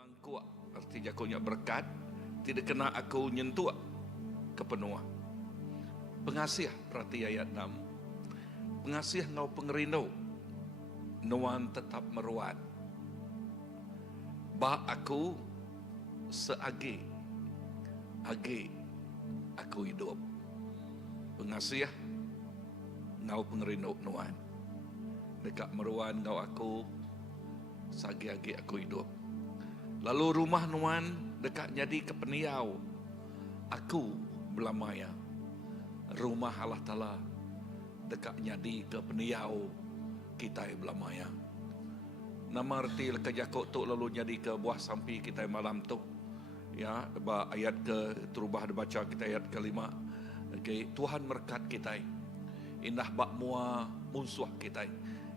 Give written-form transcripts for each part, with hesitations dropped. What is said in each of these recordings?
Mangkuak arti jakonya berkat, tidak kena aku nyentuh kepenuh. Pengasih berarti ayat 6. Pengasih ngau pengerindau, nuan tetap meruat. Ba aku seagi, agi aku hidup. Pengasih ngau pengerindau nuan. Dekat meruan ngau aku, sagi-agi aku hidup. Lalu rumah nuan dekat jadi ke peniau. Aku belamaya. Rumah Allah Ta'ala dekat jadi ke peniau kita belamaya. Nama arti kejakok tu lalu jadi ke buah sampi kita malam tu. Ya, ayat ke terubah dibaca kita ayat ke-5. Okay. Tuhan berkat kita. Indah bak mua musuh kita.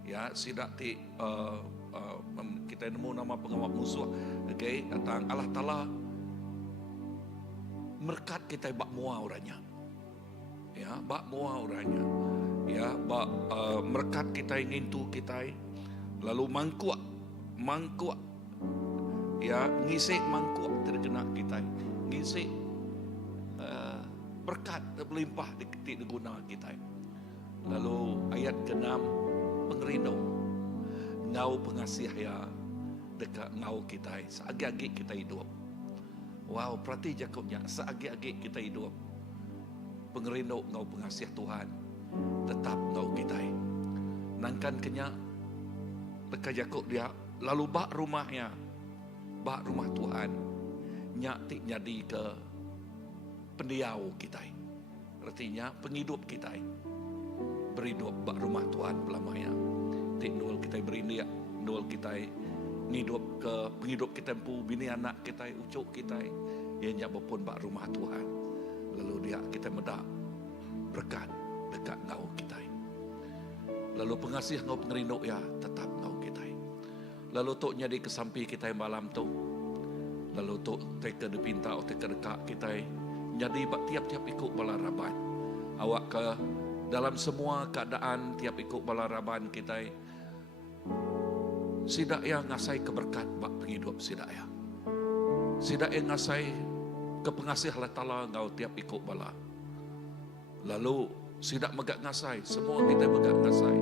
Ya, sidak ti kita nemu nama pengawal musuh. Okay, datang Allah Ta'ala merkat kita bak mua orangnya. Ya, bak mua orangnya. Ya, bak merkat kita ingin tu kita. Lalu mangkuak. Ya, ngisi mangkuak terkena kita. Ngisi berkat berlimpah di guna kita. Lalu ayat ke-6 pengerindau. Ngau pengasih ya dekat ngau kita, seagi-agi kita hidup. Wow, perhati Jakobnya, seagi-agi kita hidup. Pengerindau ngau pengasih Tuhan, tetap ngau kita. Nangkan kenya dekat Jakob dia, lalu bak rumahnya, bak rumah Tuhan, nyati jadi ke pendiau kita. Artinya penghidup kita, berhidup bak rumah Tuhan belamanya. Nol kita berindia, nol kita ngidup ke penghidup kita pu bini anak kita, ucuk kita, yang nyapa pun bak rumah Tuhan. Lalu dia kita medak berkat dekat ngau kita. Lalu pengasih ngau pengerinduk ya tetap ngau kita. Lalu tok nyadi kesampi kita malam tu. Lalu tok teka dipinta atau teka dekat kita jadi bak tiap-tiap ikut balaraban. Awak ke dalam semua keadaan tiap ikut balaraban kita. Sidak yang ngasai keberkat bak penghidup sidak ya. Sidak yang ngasai ke pengasih Allah Ta'ala ngau tiap ikut bala. Lalu sidak megak ngasai, semua kita megak ngasai.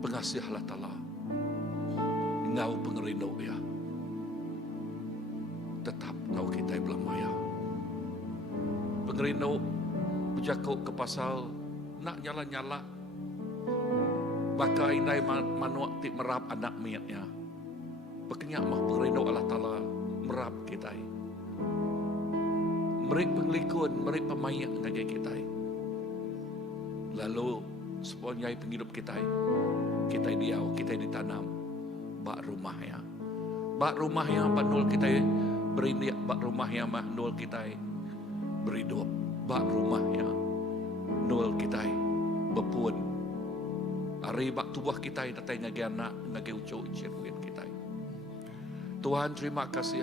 Pengasih Allah Ta'ala ngau pengerindau ya. Tetap ngau kita belamaya. Pengerindau berjakuk ke pasal nak nyala-nyala. Baka indai manuak ti merap anak miatnya. Bekenyak mah pengerindau Allah Ta'ala merap kita. Merik penglikun, merik pemayak ngagai kita. Lalu seponyai penghidup kita diau, kita ditanam. Bak rumahnya. Bak rumahnya panul kita berindiak, bak rumahnya mah nul kita berhidup. Bak rumahnya nul kita bepun. Hari bak tubuh kita datang ngagi anak, ngagi ucuk cirwin kita. Tuhan terima kasih.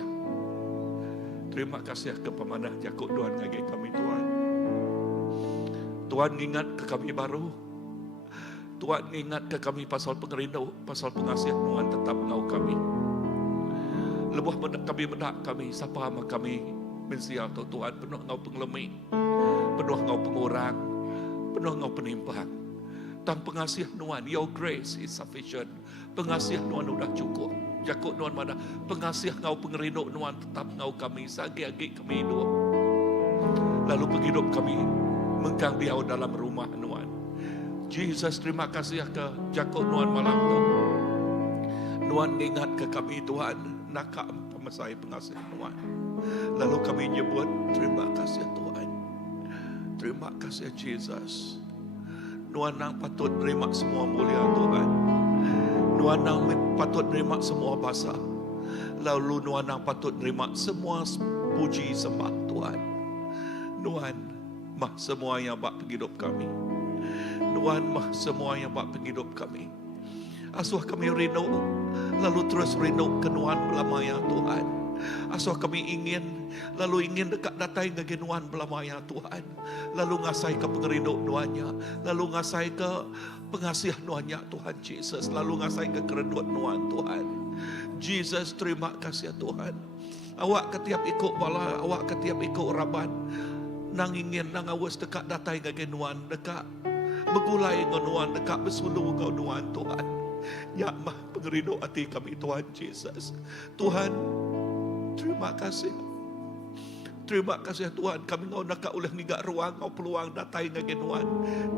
Terima kasih ke pemanah Jakub Tuhan ngagi kami Tuhan. Tuhan ingat ke kami baru. Tuhan ingat ke kami pasal pengerindau, pasal pengasih Tuhan tetap ngau kami. Lebuh kami bedak kami, siapa ama kami mensial Tuhan penuh ngau pengelemi, penuh ngau pengurang, penuh ngau penimpang. Tang pengasih Tuhan, your grace is sufficient. Pengasih Tuhan sudah cukup. Jakub Tuhan mana pengasih ngau pengerinduk Tuhan tetap ngau kami sagi-agi kami hidup. Lalu penghidup kami mengkang diau dalam rumah Tuhan. Jesus terima kasih ke Jakub Tuhan malam tu. Tuhan ingat ke kami Tuhan nakak pemasai pengasih Tuhan. Lalu kami nyebut terima kasih Tuhan. Terima kasih Jesus. Tuhan nang patut terima semua mulia Tuhan. Tuhan nang patut terima semua bahasa. Lalu Tuhan nang patut terima semua puji sembah Tuhan. Tuhan mah semua yang bak penghidup kami. Tuhan mah semua yang bak penghidup kami. Asuh kami rindu, lalu terus rindu ke Tuhan belamaya Tuhan. Asuh kami ingin, lalu ingin dekat datai ngegenuan belamaya Tuhan. Lalu ngasai ke pengerinduk Tuhannya, lalu ngasai ke pengasih Tuhannya Tuhan Yesus, lalu ngasai ke kerenduan Tuhan Tuhan. Jesus, terima kasih ya Tuhan. Awak ketiap ikut bala, awak ketiap ikut raban. Nang ingin nang awas dekat datai gagenuan, dekat begulai ngonuan, dekat besulu ngonuan Tuhan. Ya mah pengerido hati kami Tuhan Jesus. Tuhan, terima kasih. Terima kasih Tuhan, kami ngau nak ulah ningga ruang ngau peluang datai ngagenuan.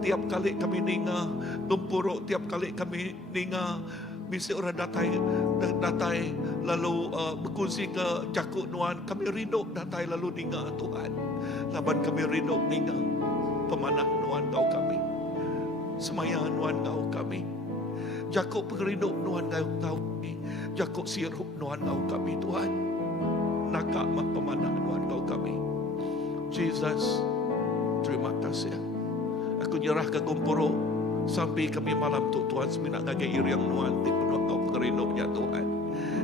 Tiap kali kami ninga gempuruk, tiap kali kami ninga misi orang datai lalu berkongsi ke jakuk nuan, kami rindu datai lalu ninga Tuhan. Laban kami rindu ninga pemanah nuan kau kami. Semaya nuan kau kami. Jakuk pengerindu nuan kau kami. Jakuk sirup nuan kau kami Tuhan. Nakak mah pemanah nuan kau kami. Jesus, terima kasih. Aku nyerah ke gumpuro sampai kami malam tu Tuhan semina ngagai iriang nuan ti penuh kau pengerindunya Tuhan.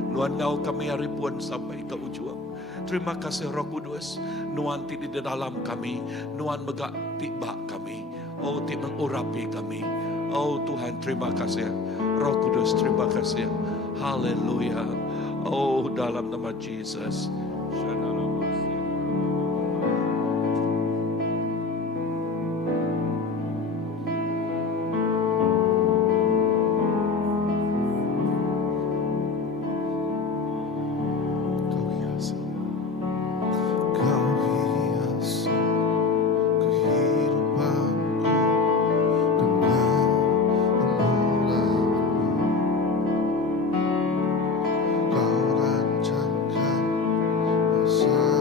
Nuan kau kami hari pun sampai ke ujung. Terima kasih Roh Kudus. Nuan ti di dalam kami. Nuan megak tiba kami. Oh ti mengurapi kami. Oh Tuhan terima kasih. Roh Kudus terima kasih. Haleluya. Oh dalam nama Jesus. Kau rancangkan masa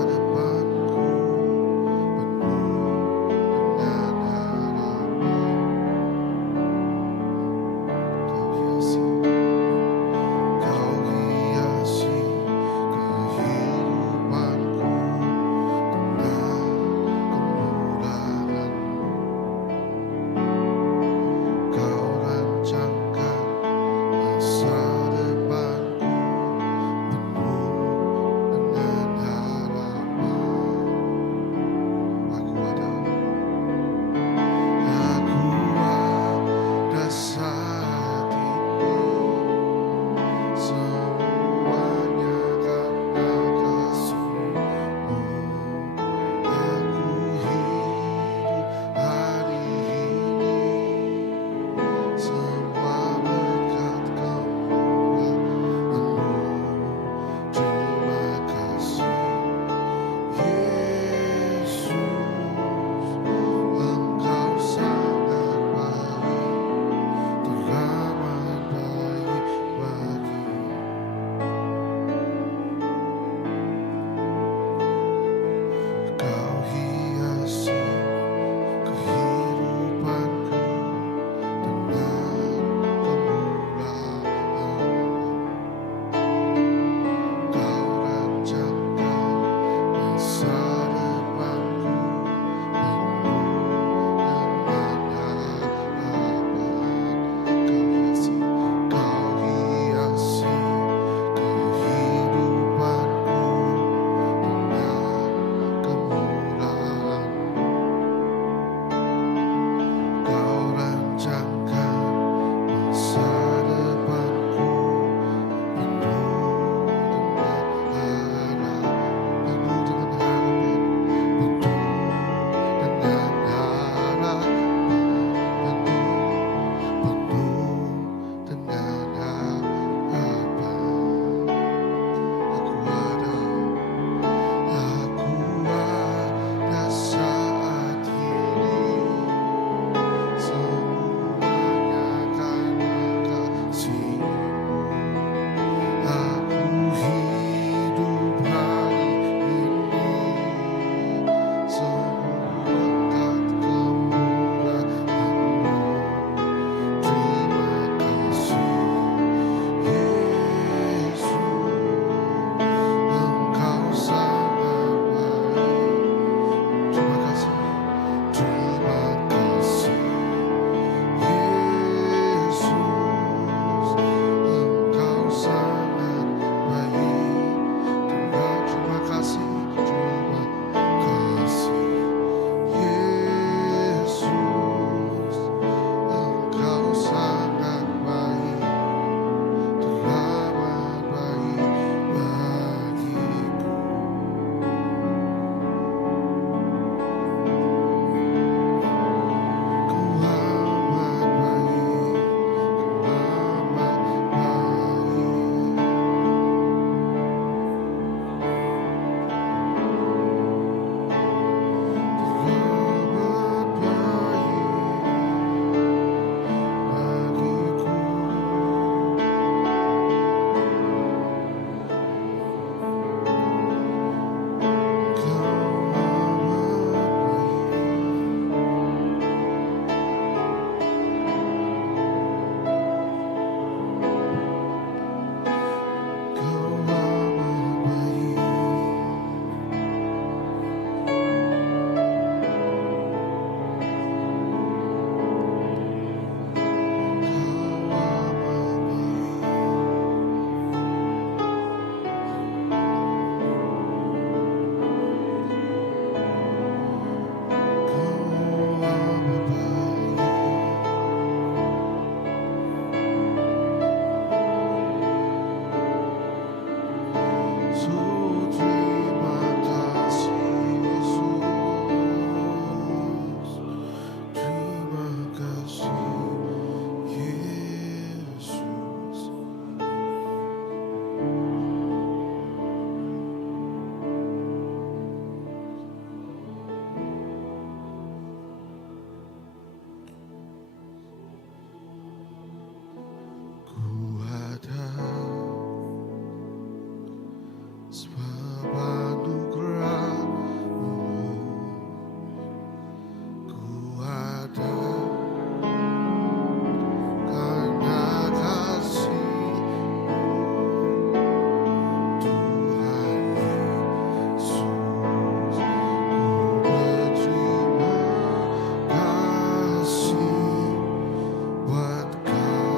sebab anugerah-Mu ku ada karena kasih-Mu Tuhan Yesus ku berterima kasih buat kasih-Mu.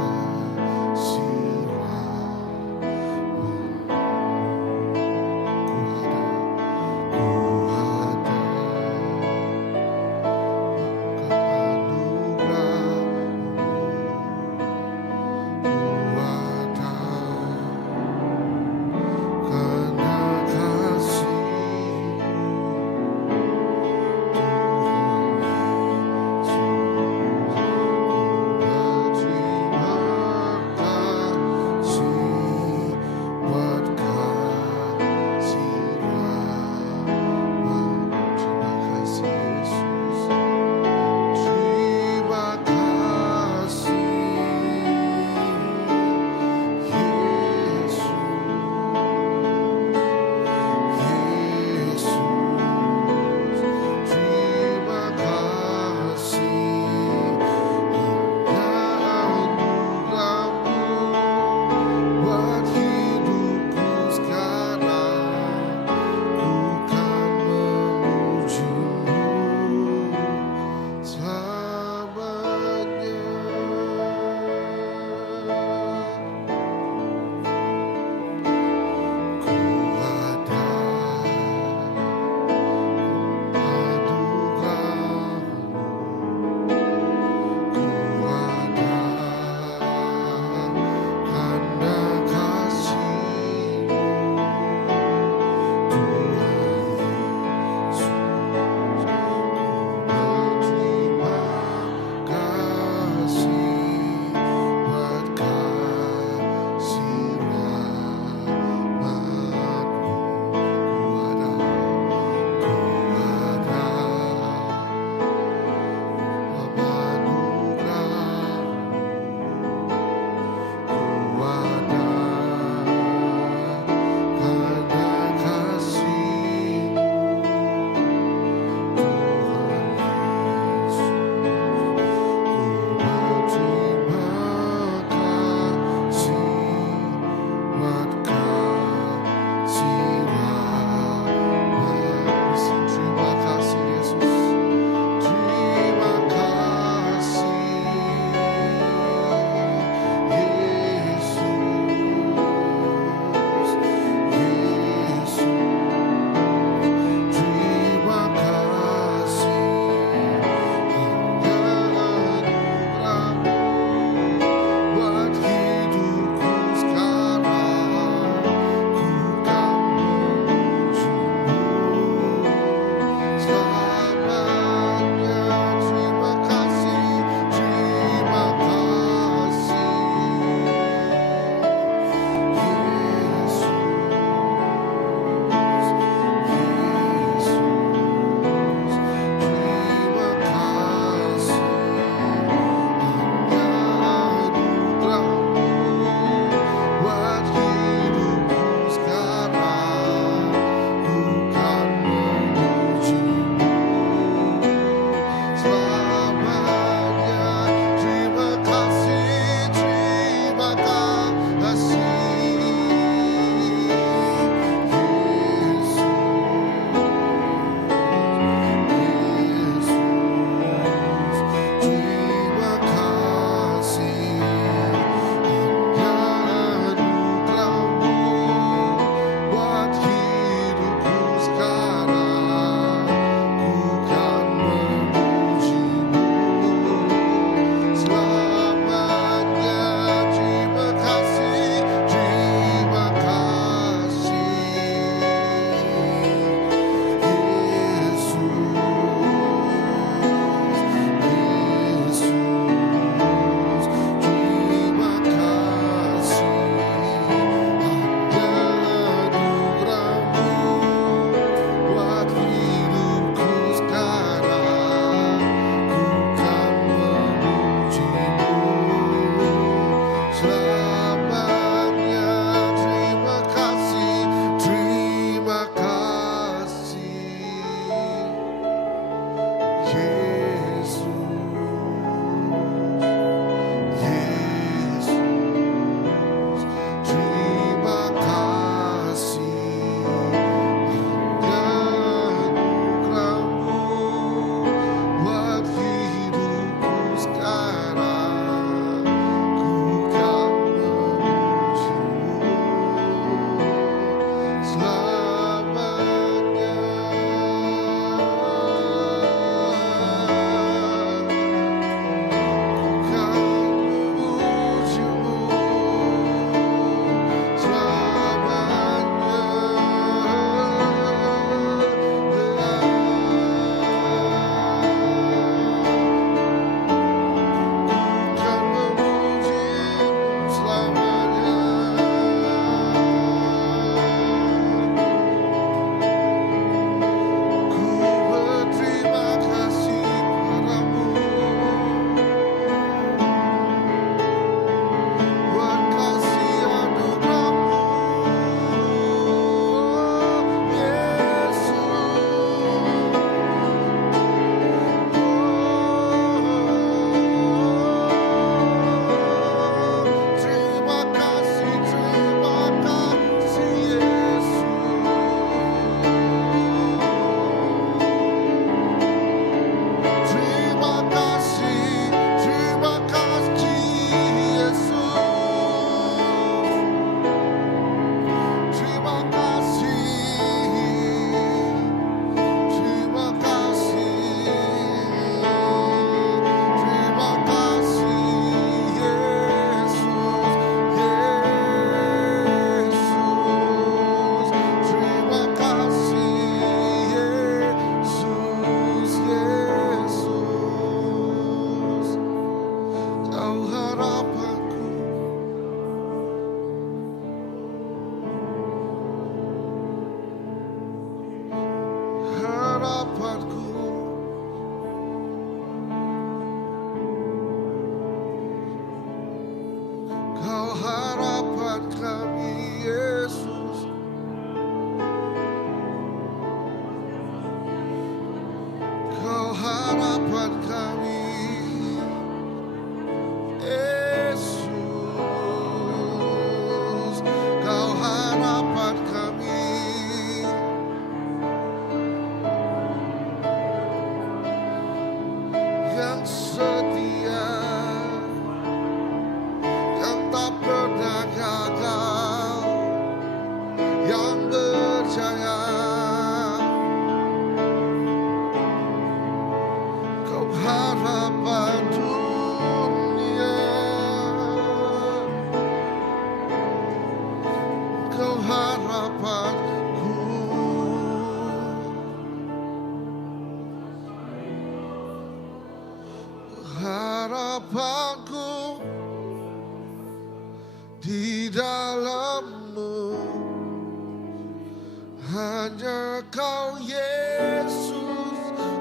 hanya Kau Yesus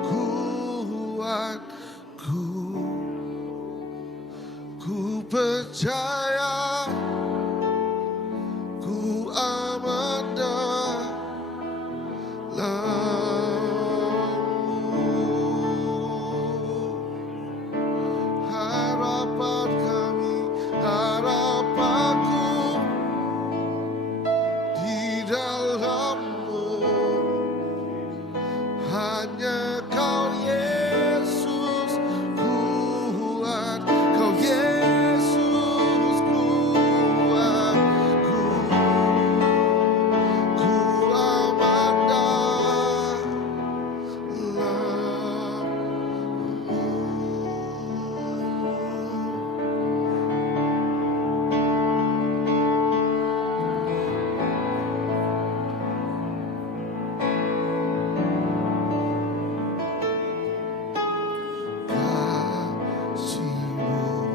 kuatku. Ku percaya, ku aman dalam-Mu. Harapan kami, harapanku di dalam-Mu. Hanya Kau Yesus kuat, Kau Yesus kuatku. Ku aman kasih-Mu,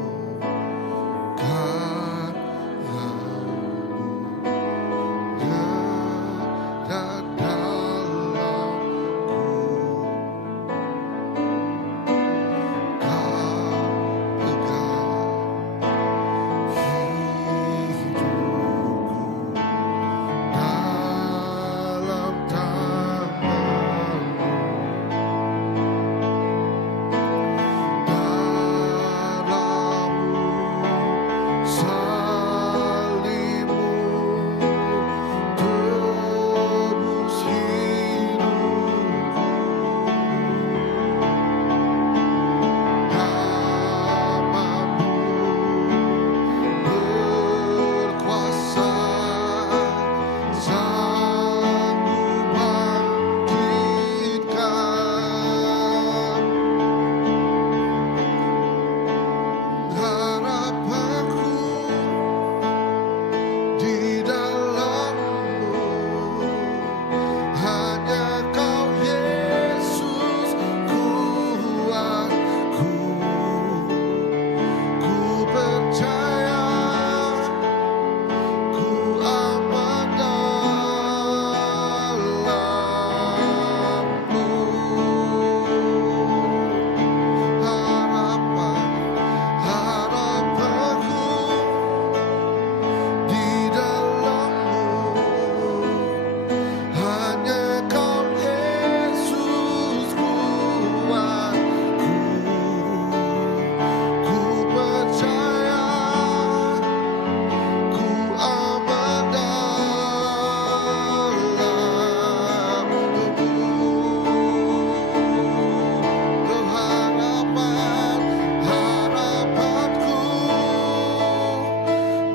karya-Mu nyata dalamku. Kau pegang hidupku dalam tangan-Mu. Dalam salib-Mu tebus hidupku. Namamu berkuasa, sanggup bangkitkan harapanku di dalam-Mu. Hanya Kau Yesus kuatku. Ku percaya, ku aman dalam-Mu. Harapanku di dalam-Mu. Hanya Kau Yesus kuatku. Ku percaya, ku aman dalam-Mu. Kau harapanku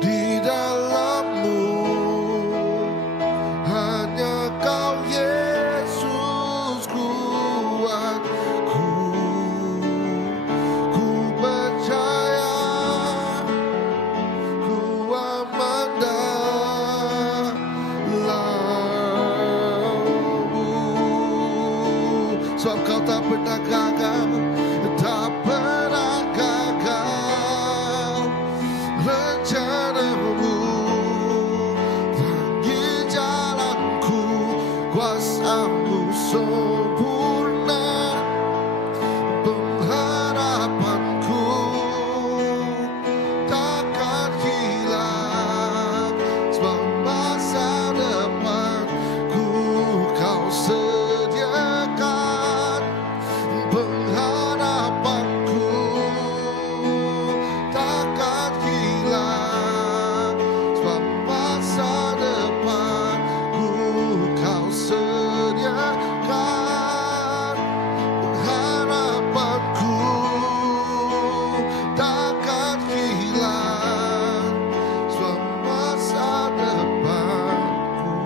di dalam-Mu. Hanya Kau Yesus kuatku. Ku percaya, ku aman dalam-Mu. Sebab Kau tak pernah gagal, tak pernah gagal. Rencana-Mu terangi jalanku, kuasa-Mu sempurna. Pengharapanku takkan hilang, sebab masa depanku Kau sediakan. Pengharapanku takkan hilang, sebab masa depanku Kau sediakan. Pengharapanku takkan hilang, sebab masa depanku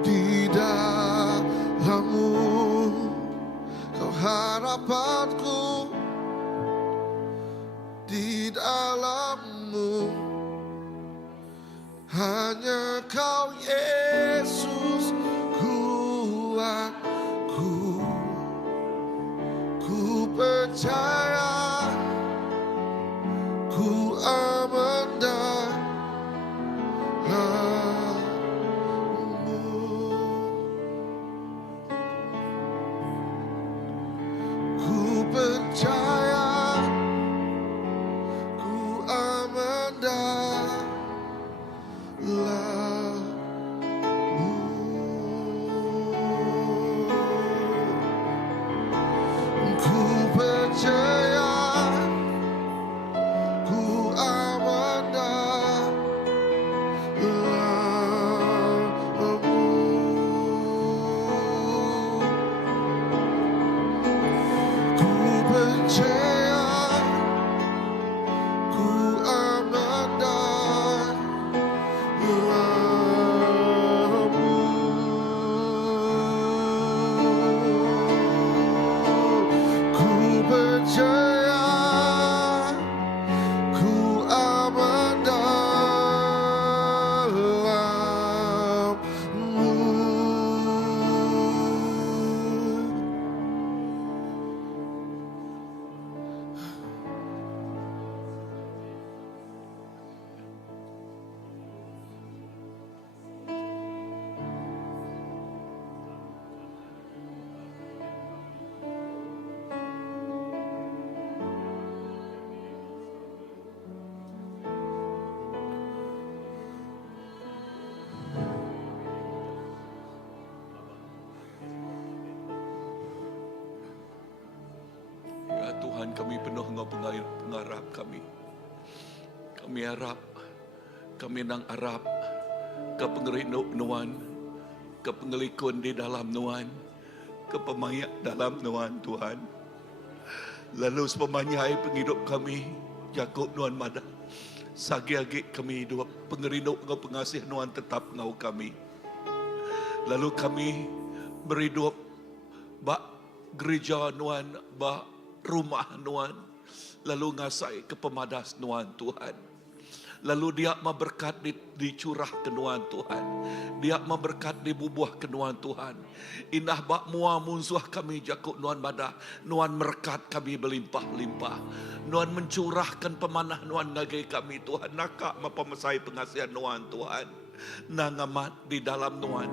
di dalam-Mu. Kau harapanku di dalam-Mu. Hanya Kau Yesus kuatku. Ku percaya, ku aman dalam-Mu. percaya, ku aman dalammu. Ku percaya, ku aman Ya Tuhan, kami penuh Engkau pengharap kami. Kami harap, kami nang harap ke pengerinduan, ke pengelikun di dalam Nuan, ke pemayak dalam Nuan Tuhan. Lalu sepemanyai penghidup kami, Yakub Nuan Mada. Sagi-agi kami hidup, pengerindu Engkau pengasih Nuan tetap Engkau kami. Lalu kami berhidup, bak gereja Nuan, bak rumah Nuan, lalu ngasai ke pemadas Nuan Tuhan. Lalu dia berkat dicurah ke Nuan Tuhan. Dia berkat dibubuh ke Nuan Tuhan. Indah bak mua munsuh kami Jakuk Nuan Badah. Nuan merkat kami berlimpah-limpah. Nuan mencurahkan pemanah Nuan ngagai kami Tuhan. Nakak mapamesai pengasihan Nuan Tuhan. Nangamat di dalam Nuan.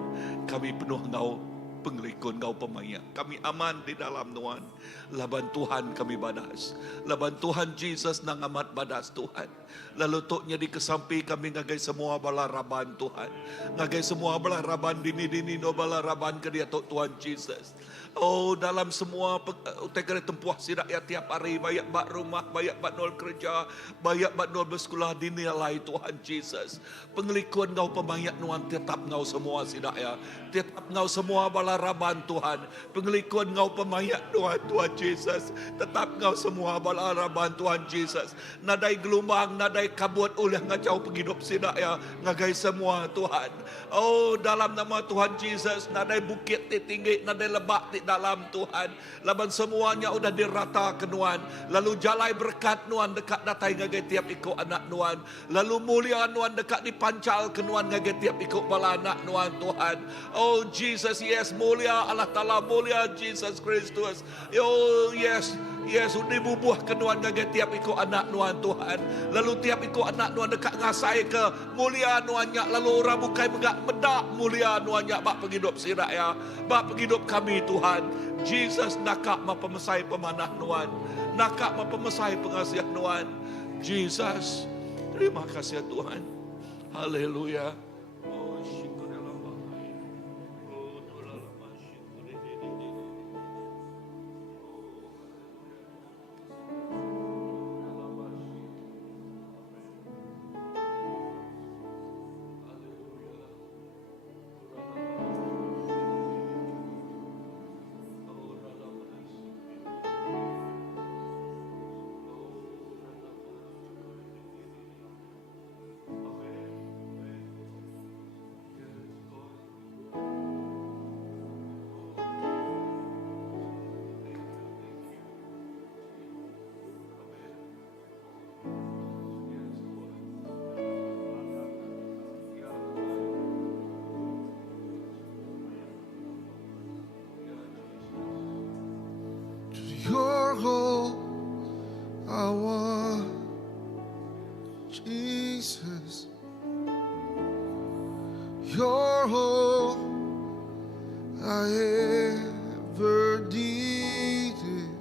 Kami penuh Engkau penglikun Engkau pemaya. Kami aman di dalam Nuan. Laban Tuhan kami badas. Laban Tuhan Jesus nang amat badas Tuhan. Lalu toknya di kesampi kami ngagai semua balaraban Tuhan. Ngagai semua balaraban dini-dini no balaraban ke dia Tuhan Jesus. Oh, dalam semua utekare tempuh si rakyat tiap hari, banyak bak rumah, banyak bak nol kerja, banyak bak nol bersekolah dinilai Tuhan Jesus. Pengelikuan Engkau pemayak Nuan tetap Engkau semua si rakyat, tetap Engkau semua balaraban Tuhan. Pengelikuan Engkau pemayak Tuhan Jesus, tetap Engkau semua balaraban Tuhan Jesus. Nadai gelombang, nadai kabut oleh ngacau penghidup si rakyat, ngagai semua Tuhan. Oh, dalam nama Tuhan Jesus, nadai bukit tinggi, nadai lebak di dalam Tuhan. Laban semuanya udah dirata ke Nuan. Lalu jalai berkat Nuan dekat datai ngagai tiap ikut anak Nuan. Lalu mulia Nuan dekat dipancal ke Nuan ngagai tiap ikut bala anak Nuan Tuhan. Oh Jesus, yes, mulia Allah Ta'ala, mulia Jesus Kristus. Oh yes, yes, dibubuh ke Nuan ngagai tiap ikut anak Nuan Tuhan. Lalu tiap ikut anak Nuan dekat ngasai ke mulia Nuannya. Lalu orang bukai medak mulia Nuannya bak penghidup si rakyat, bak penghidup kami Tuhan. Jesus nakak mapamesai pemanah Nuan, nakak mapamesai pengasih Nuan. Jesus, terima kasih Tuhan. Haleluya. Oh, syukurlah Bapak. Oh, Tuhan syukur. Your hope, I want Jesus. Your hope, I ever needed.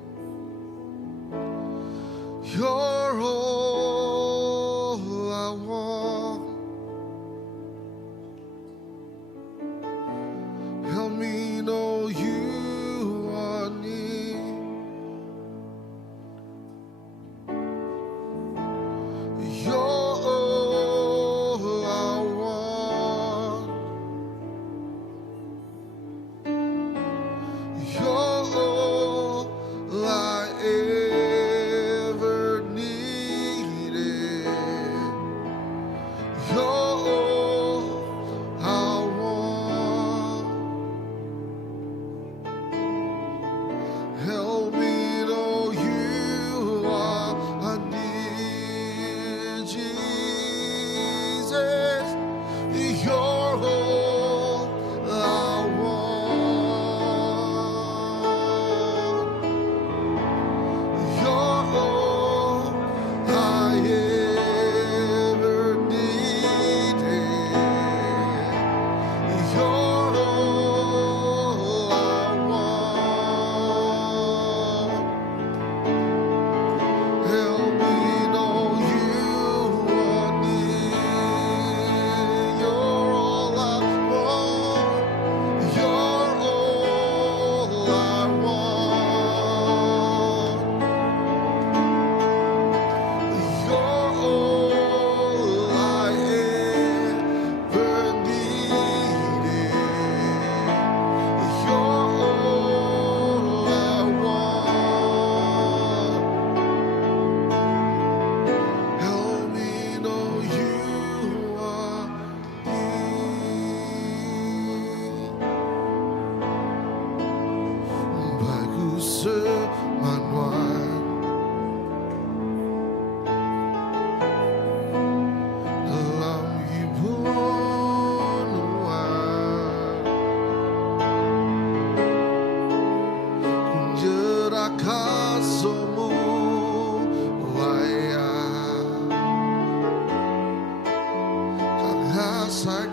Your all I want. Help me know you are near. You're all I want. You're all I ever semanuan dalam hiburan. Kunjerahkan semua ya, karena saya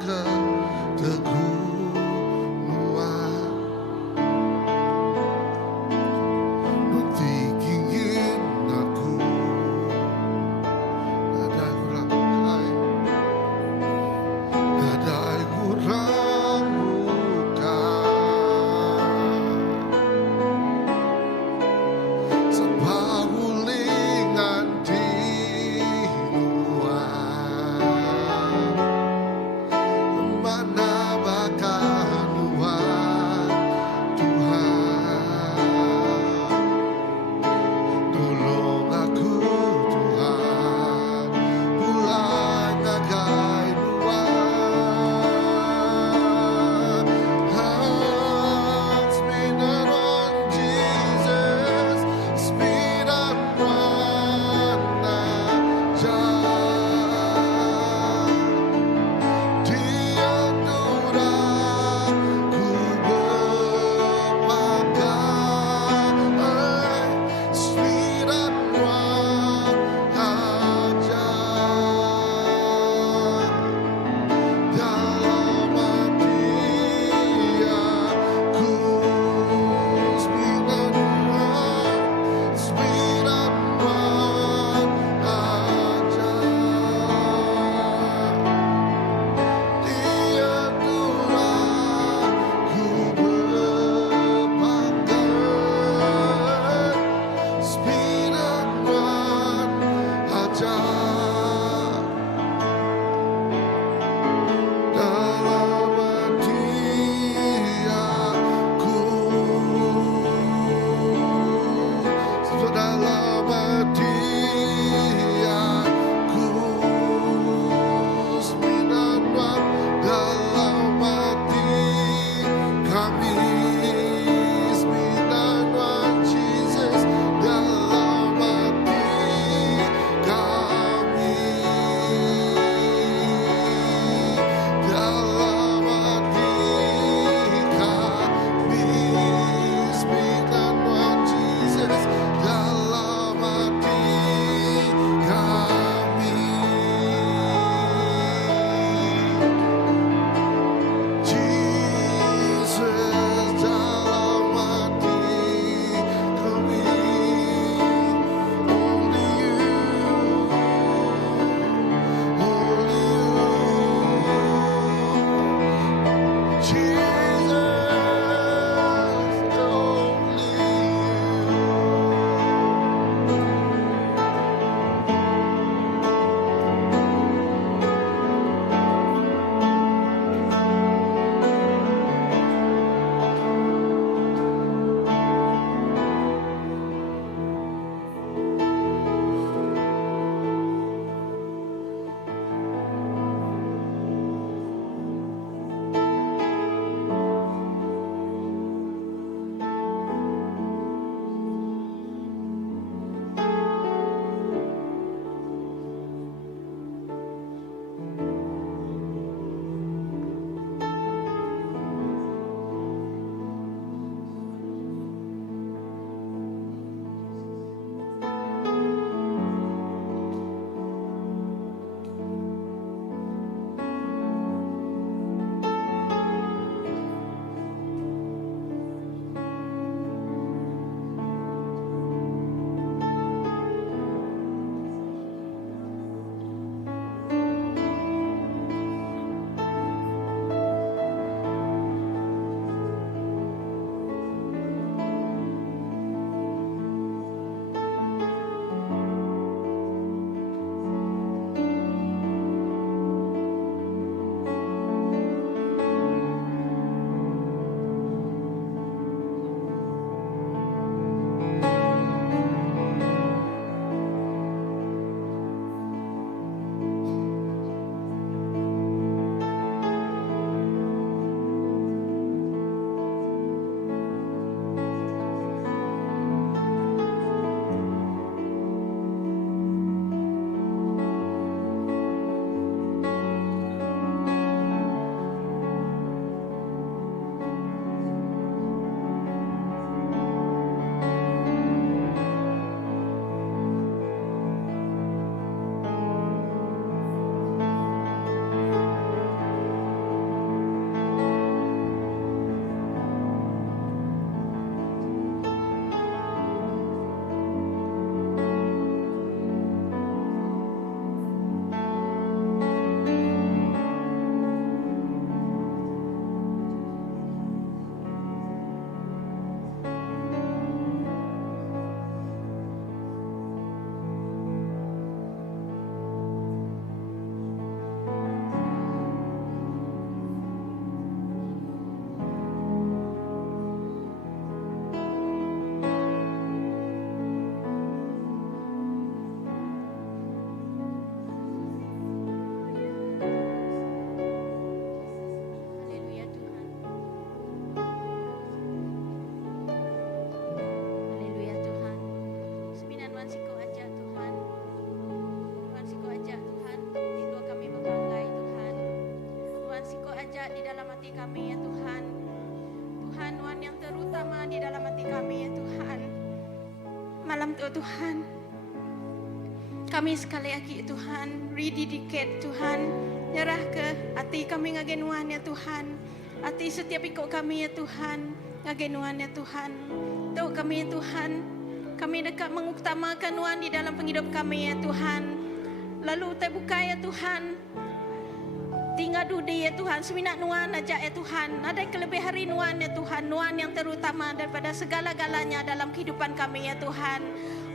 keteguhan nanti ingin aku ada kurang bukan kami ya Tuhan. Tuhan, Tuhan yang terutama di dalam hati kami ya Tuhan. Malam itu Tuhan, kami sekali lagi Tuhan, rededicate Tuhan, nyerah ke hati kami ngagenuan ya Tuhan. Hati setiap ikut kami ya Tuhan, ngagenuan ya Tuhan. Tahu kami ya Tuhan, kami dekat mengutamakan Tuhan di dalam penghidup kami ya Tuhan. Lalu terbuka ya Tuhan, tinggal dudi ya Tuhan, seminat Nuan aja ya Tuhan. Ada kelebihan hari Nuan ya Tuhan, Nuan yang terutama daripada segala-galanya dalam kehidupan kami ya Tuhan.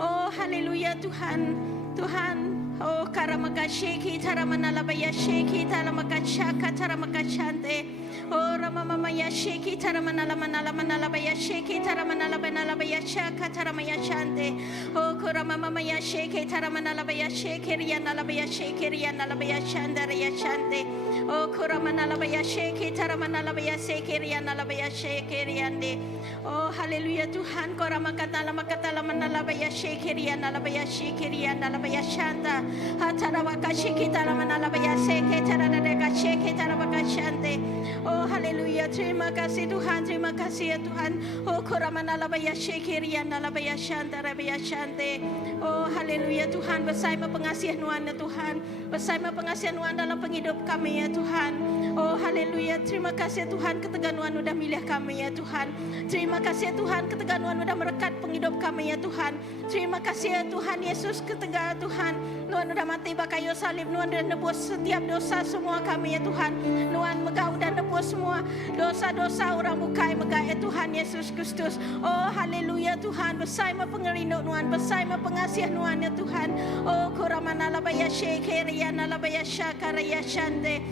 Oh haleluya Tuhan, Tuhan. Oh karamaka sheki taramana labaya sheki taramaka shaka taramaka shante. Oh ramama ya sheki taramana labaya sheki taramana labaya shaka taramaya shante. Oh kuramama ya sheki taramana labaya sheki riana labaya sheki riana labaya shanda ya shante. Oh kuramana labaya sheki taramana labaya sheki riana labaya sheki riande. Oh haleluya Tuhan, koramaka lamana labaya sheki riana labaya sheki riana labaya shanda. Hatarawaka sheki taramana labaya sheki taranadeka sheki tarawaka shante. Oh haleluya, terima kasih Tuhan, terima kasih ya Tuhan. Oh koramana labaya sheki riana labaya shanda labaya shante. Oh haleluya Tuhan, bersama pengasihan Tuhan ya Tuhan, bersama pengasihan Tuhan dalam penghidup kami ya Tuhan. Oh haleluya, terima kasih Tuhan, keteganuan sudah milih kami ya Tuhan. Terima kasih Tuhan, keteganuan sudah merekat penghidup kami ya Tuhan. Terima kasih ya Tuhan Yesus, ketega Tuhan. Nuan sudah mati bakayu salib, Nuan sudah nebus setiap dosa semua kami ya Tuhan. Nuan megau dan nebus semua dosa-dosa orang bukai megah ya Tuhan Yesus Kristus. Oh haleluya Tuhan, bersama pengerinduk Nuan, bersama pengasihan Nuan ya Tuhan. Oh kuramana labaya shekeriana labaya shakaraya shande.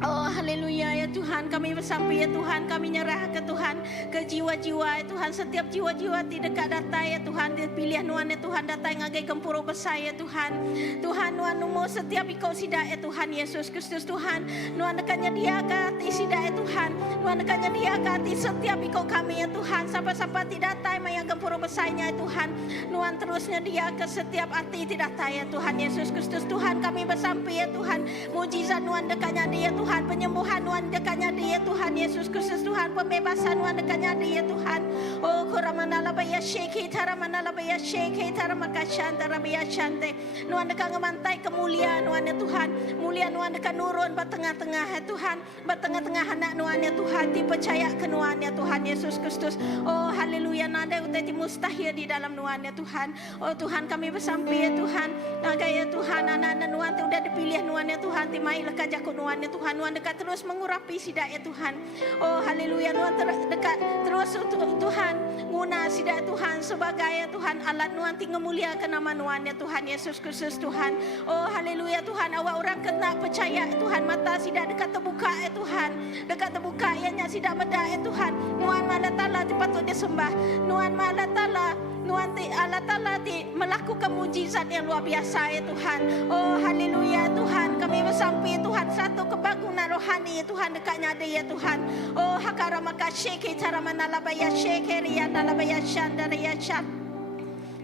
Oh haleluya ya Tuhan, kami bersampai ya Tuhan, kami nyerah ke Tuhan, ke jiwa-jiwa ya Tuhan, setiap jiwa-jiwa di dekat data ya Tuhan, dipilih Nuan ya Tuhan, data yang agai kempuro besar ya Tuhan. Tuhan Nuan numo setiap ikut sidak ya Tuhan Yesus Kristus Tuhan. Nuan dekatnya dia ke hati sidak ya Tuhan, Nuan dekatnya dia ke hati setiap ikut kami ya Tuhan, siapa-siapa tidak data yang kempuro besarnya ya Tuhan. Nuan terusnya dia ke setiap hati tidak data ya Tuhan Yesus Kristus Tuhan, kami bersampai ya Tuhan, mujizat Nuan dekatnya dia Tuhan. Tuhan, penyembuhan Tuhan dekatnya dia Tuhan Yesus Kristus Tuhan, pembebasan Tuhan dekatnya dia Tuhan. Oh kuramana labaya sheki taramana labaya sheki taramaka shanta labaya shante. Tuhan dekat ngemantai kemuliaan Tuhan ya Tuhan, mulia Tuhan dekat nurun batengah-tengah ya Tuhan, batengah-tengah anak Tuhan ya Tuhan, dipercaya ke Tuhan ya Tuhan Yesus Kristus. Oh haleluya, nada uteti mustahil di dalam Tuhan ya Tuhan. Oh Tuhan, kami bersampai ya Tuhan, naga ya Tuhan, anak-anak Tuhan sudah dipilih Tuhan ya Tuhan, timai lekajaku Tuhan ya Tuhan. Tuhan dekat terus mengurapi sidak ya Tuhan. Oh haleluya, Tuhan dekat terus untuk Tuhan guna sidak Tuhan sebagai ya Tuhan alat Tuhan tinggal mulia ke nama Tuhan ya Tuhan Yesus Kristus Tuhan. Oh haleluya Tuhan, awak orang kena percaya Tuhan, mata sidak dekat terbuka ya Tuhan, dekat terbuka ianya sidak medak ya Tuhan. Tuhan Allah Ta'ala patut disembah, Tuhan Allah Ta'ala, Tuhan Allah Ta'ala melakukan mujizat yang luar biasa ya Tuhan. Oh haleluya Tuhan, kami bersampai Tuhan satu kebangunan rohani ya Tuhan dekatnya ada ya Tuhan. Oh hakaramaka sheke taramana labaya sheke riana labaya shanda ya shan.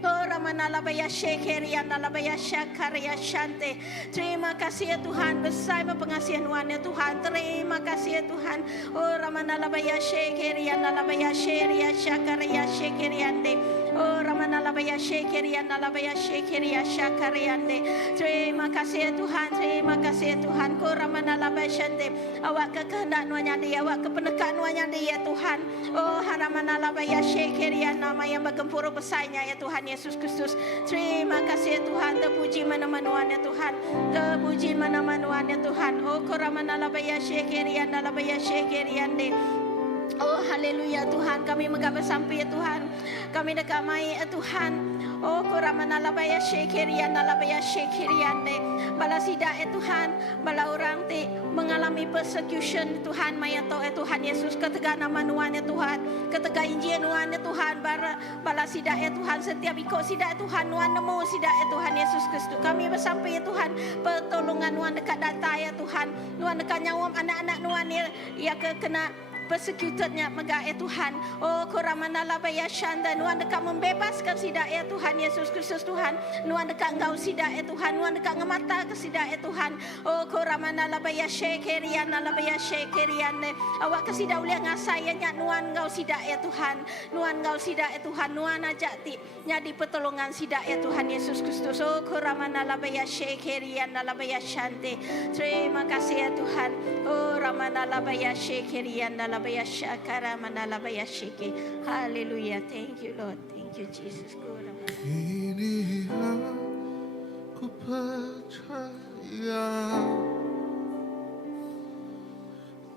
Oh ramana labaya sheke riana labaya shakaria shante. Terima kasih ya Tuhan, bersama pengasihan Tuhan ya Tuhan. Terima kasih ya Tuhan. Oh ramana labaya sheke riana labaya sheria shakaria sheke riande. Oh ramana labaya shekeria nalabaya shekeria shakariande. Terima kasih ya Tuhan, terima kasih ya Tuhan. Ko ramana labaya shande. Awak kehendak nuanya dia, awak kepenekan nuanya dia Tuhan. Oh haramana labaya shekeria nama yang bergempur besarnya ya Tuhan Yesus Kristus. Terima kasih ya Tuhan, terpuji mana-manuan ya Tuhan, terpuji mana-manuan ya Tuhan. Oh ko ramana labaya shekeria nalabaya shekeriande. Oh haleluya Tuhan, kami menggabah sampai ya Tuhan, kami dekat mai ya Tuhan. Oh kuramana labaya shekerian labaya shekeriande. Bala sidak ya Tuhan, bala orang ti mengalami persecution Tuhan maya to ya Tuhan Yesus, ketega nama Tuhan ya Tuhan, ketega Injil Tuhan ya Tuhan, bala sidak ya Tuhan, setiap ikut sidak ya Tuhan, Tuhan nemu sidak ya Tuhan Yesus Kristus. Kami bersampai ya Tuhan, pertolongan Tuhan dekat data ya Tuhan, Tuhan dekat nyawam anak-anak Tuhan ya kena persecutednya megah ya Tuhan. Oh koramana labaya shanda, Nuan dekat membebaskan sidak ya Tuhan Yesus Kristus Tuhan. Nuan dekat engkau sidak ya Tuhan, Nuan dekat ngemata ke sidak ya Tuhan. Oh koramana labaya shekerian labaya shekerian. Awak ke sidak uliang ngasayanya Nuan engkau sidak ya Tuhan. Nuan engkau sidak ya Tuhan, Nuan ajak ti nyadi pertolongan sidak ya Tuhan Yesus Kristus. Oh koramana labaya shekerian labaya shante. Terima kasih ya Tuhan. Oh ramana labaya shekerian labaya shakara mana labaya sheke. Haleluya. Thank you Lord. Thank you Jesus. Kini aku percaya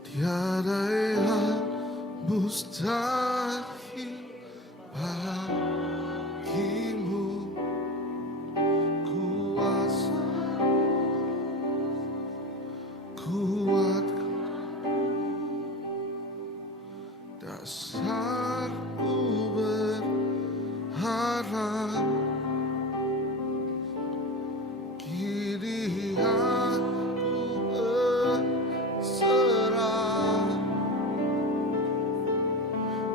tiada yang mustahil bagimu. Kuasa kuatkan dasarku berharap. Kini aku berserah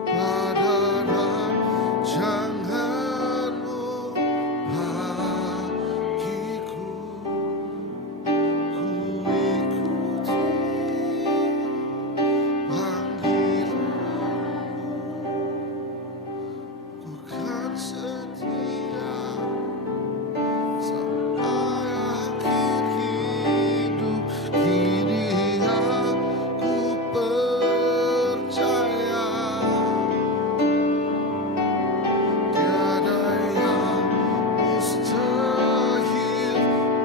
pada rancangan-Mu bagiku. Ku ikuti panggilan-Mu, ku kan setia sampai akhir hidup. Kini aku percaya tiada yang mustahil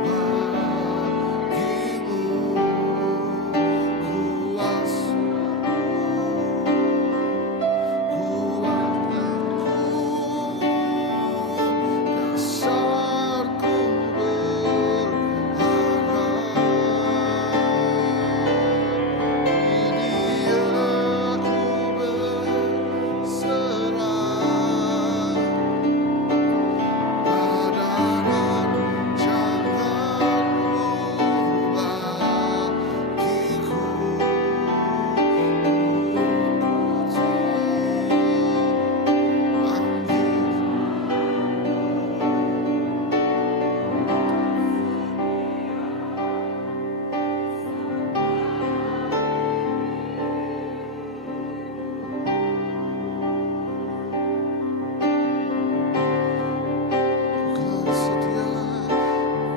bagimu. Kuasa kuatkanku, dasarku berharap. Kini aku berserah pada rancangan-Mu bagiku.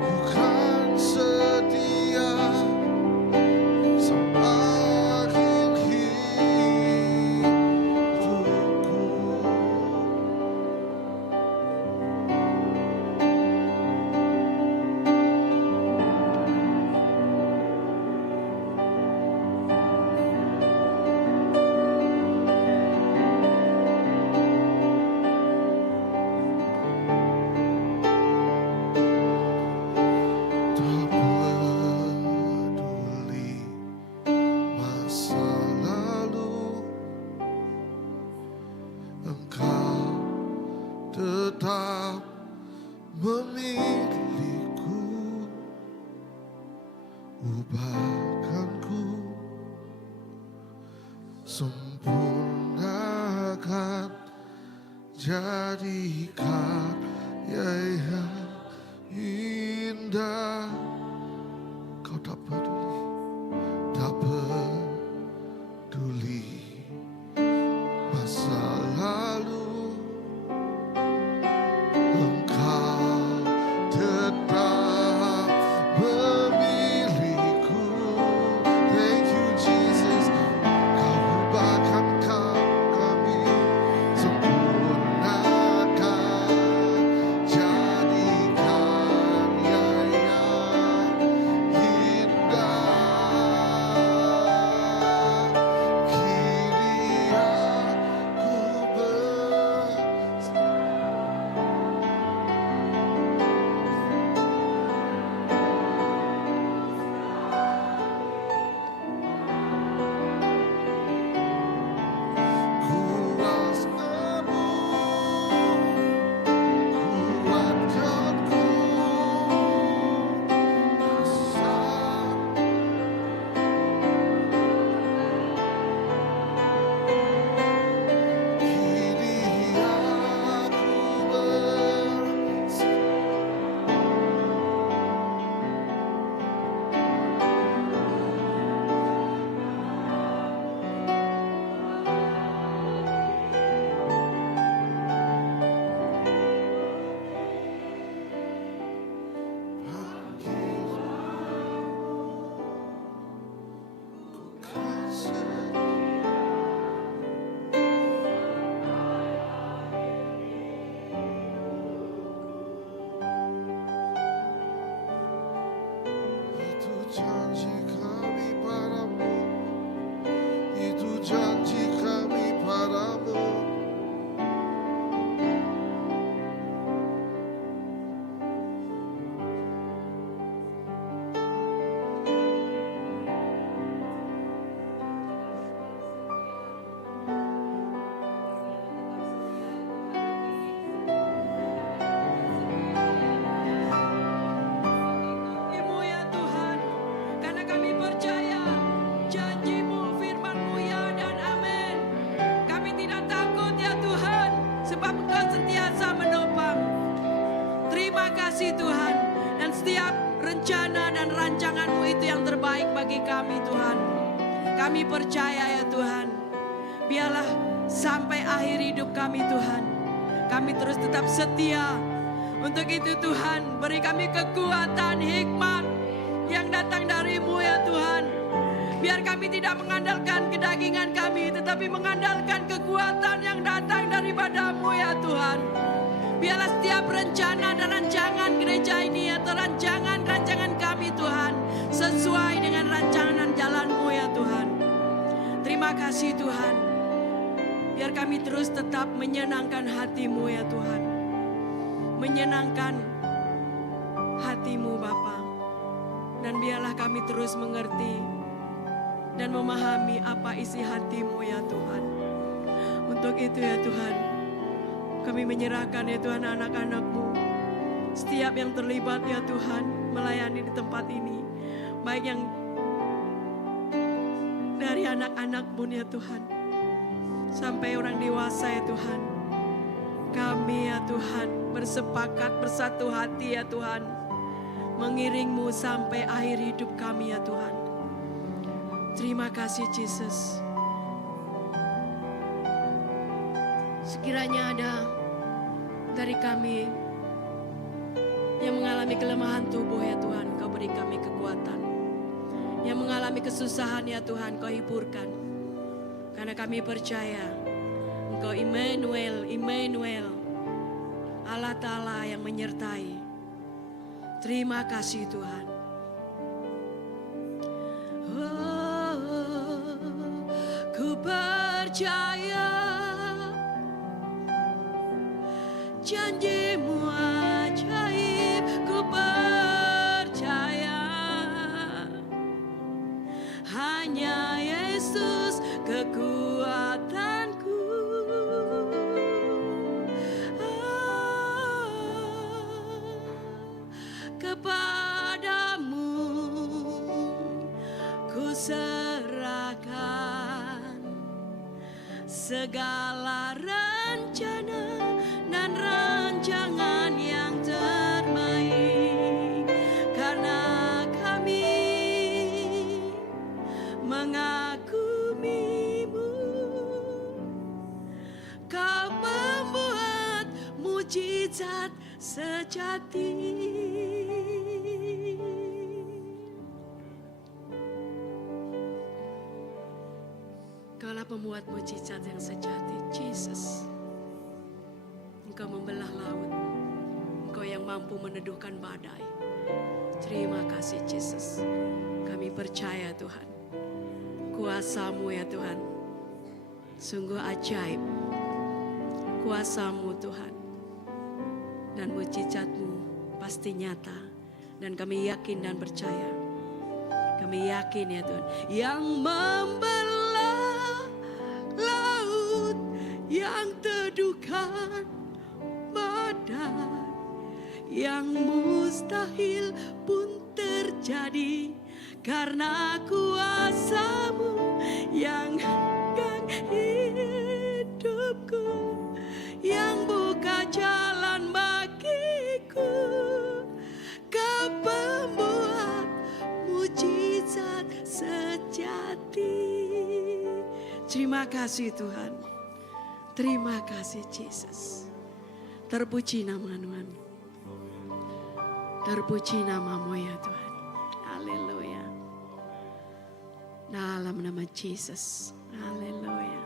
Bukan setia sampai akhir hidupku. Tak peduli masa lalu, Engkau tetap memilikiku. Ubahkanku, sempurnakan, jadikan yang indah. Kau tak peduli masa lalu, Engkau tetap memilikiku. Thank you Jesus. Kau ubahkan kami, sempurnakan, jadi kami Tuhan. Kami percaya ya Tuhan, biarlah sampai akhir hidup kami Tuhan, kami terus tetap setia. Untuk itu Tuhan, beri kami kekuatan, hikmat yang datang dari-Mu ya Tuhan. Biar kami tidak mengandalkan kedagingan kami, tetapi mengandalkan kekuatan yang datang daripada-Mu ya Tuhan. Biarlah setiap rencana dan rancangan gereja ini atau rancangan kami Tuhan, sesuai dengan rancangan dan jalan-Mu ya Tuhan. Terima kasih Tuhan. Biar kami terus tetap menyenangkan hati-Mu ya Tuhan. Menyenangkan hati-Mu Bapa. Dan biarlah kami terus mengerti dan memahami apa isi hati-Mu ya Tuhan. Untuk itu ya Tuhan, kami menyerahkan ya Tuhan anak-anak-Mu. Setiap yang terlibat ya Tuhan melayani di tempat ini. Baik yang dari anak-anak-Mu ya Tuhan, sampai orang dewasa ya Tuhan. Kami ya Tuhan bersepakat bersatu hati ya Tuhan, mengiring-Mu sampai akhir hidup kami ya Tuhan. Terima kasih Yesus. Sekiranya ada dari kami yang mengalami kelemahan tubuh ya Tuhan, Kau beri kami kekuatan. Yang mengalami kesusahan ya Tuhan, Kau hiburkan. Karena kami percaya Engkau Immanuel, Immanuel, Allah Ta'ala yang menyertai. Terima kasih Tuhan. Oh, ku percaya janji-Mu ajaib, ku percaya hanya Yesus kekuatanku. Kepadamu ku serahkan segala rencana dan rancangan yang terbaik, karena kami mengagumimu. Kau membuat mujizat sejati. Kaulah pembuat mujizat yang sejati, Jesus. Engkau membelah laut, Engkau yang mampu meneduhkan badai. Terima kasih Jesus. Kami percaya Tuhan, kuasa-Mu ya Tuhan, sungguh ajaib. Kuasa-Mu Tuhan dan mujizat-Mu pasti nyata. Dan kami yakin dan percaya. Kami yakin ya Tuhan, yang membelah laut, yang teduhkan badai, yang mustahil pun terjadi karena kuasa-Mu yang pegang hidupku, yang buka jalan bagiku. Kau pembuat mujizat sejati. Terima kasih Tuhan. Terima kasih Yesus. Terpuji nama Tuhan. Terpuji nama-Mu ya Tuhan. Haleluya. Dalam nama Yesus. Haleluya.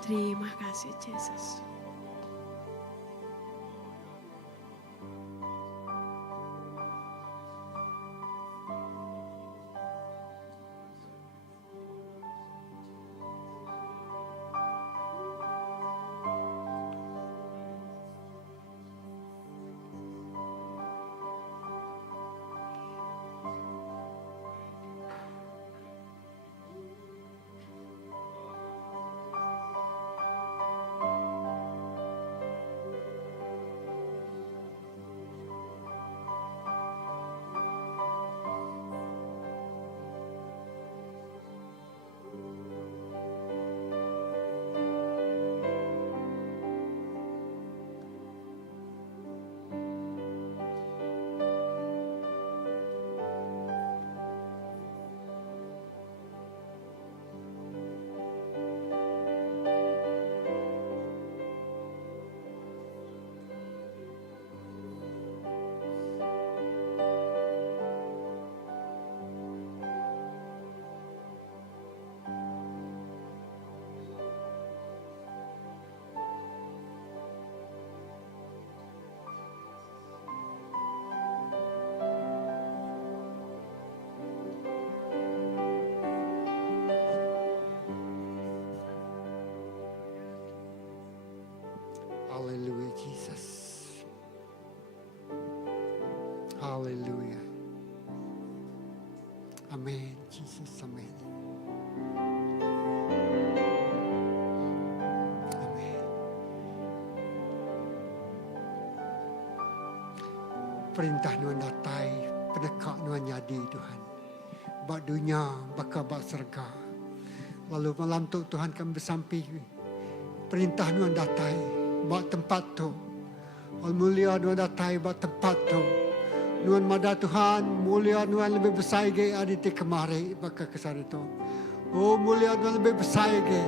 Terima kasih Yesus. Hallelujah, Jesus. Hallelujah. Amen, Jesus. Amen. Amen. Perintah Tuhan datai, penekak Tuhan jadi Tuhan. Bak dunia, bakal bak serga. Lalu malam tu Tuhan kami bersampi. Perintah Tuhan datai, bak tempat tu. Al mulia Tuhan datai, bak tempat tu. Tuhan mada Tuhan, mulia Tuhan lebih besar lagi aditi kemari, bakal kesar itu. Oh mulia Tuhan lebih besar lagi.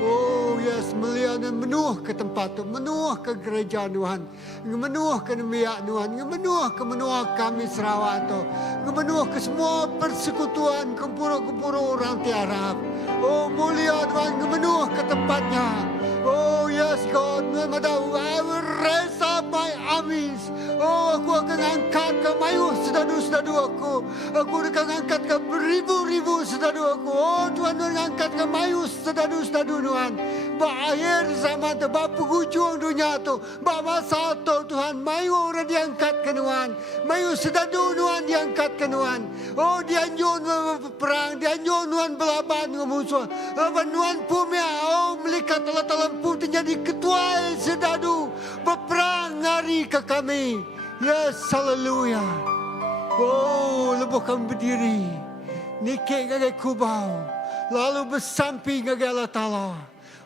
Oh yes, mulia dan menuh ke tempat tu, menuh ke gereja Tuhan, menuh ke nemiak Tuhan, menuh ke menua kami Sarawak tu, menuh ke semua persekutuan kumpul-kumpul orang tiarap. Oh mulia Tuhan, menuh ke tempatnya. Oh yes God, I will raise up my armies. Oh aku akan angkat ke mayu sedadu-sedadu aku. Aku akan angkat ke beribu-ribu sedadu aku. Oh Tuhan angkat ke mayu sedadu-sedadu Tuhan. Ba akhir zaman tu, ba penghujung dunia tu, ba masa tu Tuhan, mayu orang diangkat ke Tuhan. Mayu sedadu Tuhan diangkat ke Tuhan. Oh dianjur perang, dianjur Tuhan belaban dengan musuh. Tuhan pumia, oh melihat Allah putih jadi ketua sedadu berperang hari ke kami. Yes, haleluya. Oh, lebuh kami berdiri. Nikik gagai kubau. Lalu bersampi gagai Allah Ta'ala.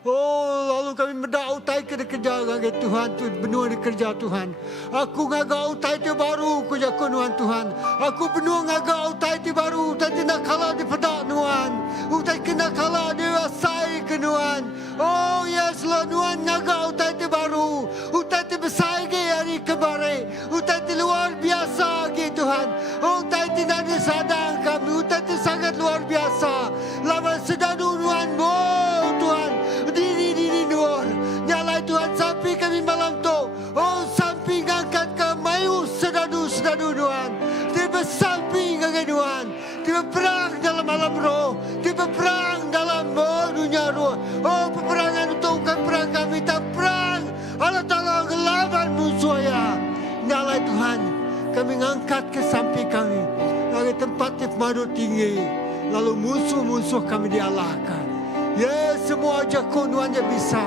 Oh, lalu kami mendak utai kerja gagai Tuhan tu benua di kerja Tuhan. Aku ngaga utai tu baru ku jaku Tuhan Tuhan. Aku benua ngaga utai tu baru utai nak kalah di pedak Tuhan. Utai kena kalah di wasai ke Tuhan. Oh yes Lord Tuhan ngaga utai tu baru. Utai tu besar lagi hari kemarin. Utai tu luar biasa lagi Tuhan. Oh utai tu nak disadang kami. Utai tu sangat luar biasa. Lawan sedadu Tuhan. Oh Tuhan. Diri Tuhan. Nyalai Tuhan sampai kami malam tu. Oh sampai ngangkat ke mayu sedadu-sedadu Tuhan. Dia bersamping dengan Tuhan. Dia berperang dalam alam roh. Dia berperang dalam dunia roh. Oh peperangan untuk bukan perang kami. Tak perang. Allah Ta'ala ngelawan musuh ya. Nyalai Tuhan. Kami ngangkat ke samping kami. Dari tempat yang madu tinggi. Lalu musuh-musuh kami dialahkan. Ya, semua jakun Tuhan yang bisa.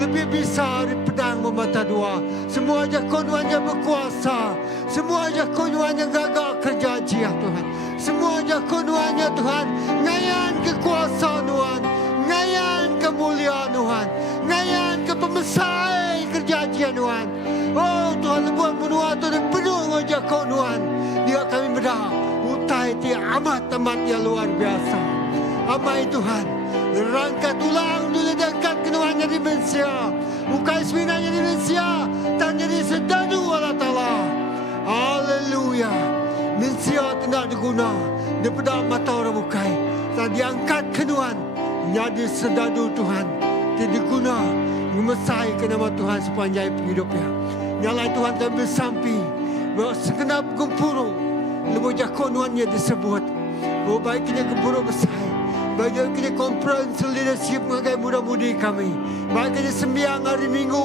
Lebih bisa dari pedang memata dua. Semua jakun Tuhan yang berkuasa. Semua jakun Tuhan yang gagal kerja jihad Tuhan. Semua jakun Tuhan ya Tuhan. Ngayan kekuasaan Tuhan. Ngayan kemuliaan Tuhan. Ngayan kepemesai kerja jihad Tuhan. Oh Tuhan buat menua Tuhan penuh dengan jakun Tuhan. Dia kami berdah. Utai dia amat-amat yang luar biasa. Amai Tuhan. Rangka tulang dulu dekat kenuannya di Malaysia. Bukan sebenarnya di Malaysia. Tak jadi sedadu Allah Ta'ala. Haleluya. Malaysia tidak diguna. Daripada mata orang bukai. Tak diangkat kenuan. Jadi sedadu Tuhan. Dia diguna. Memesai ke nama Tuhan sepanjang hidupnya. Nyalai Tuhan dan bersampi. Bahawa segenap gempuru. Lebuh jakonuannya disebut. Oh baiknya gempuru besar. Bagi kita conference leadership mengenai muda-mudi kami. Bagi kita sembiang hari minggu.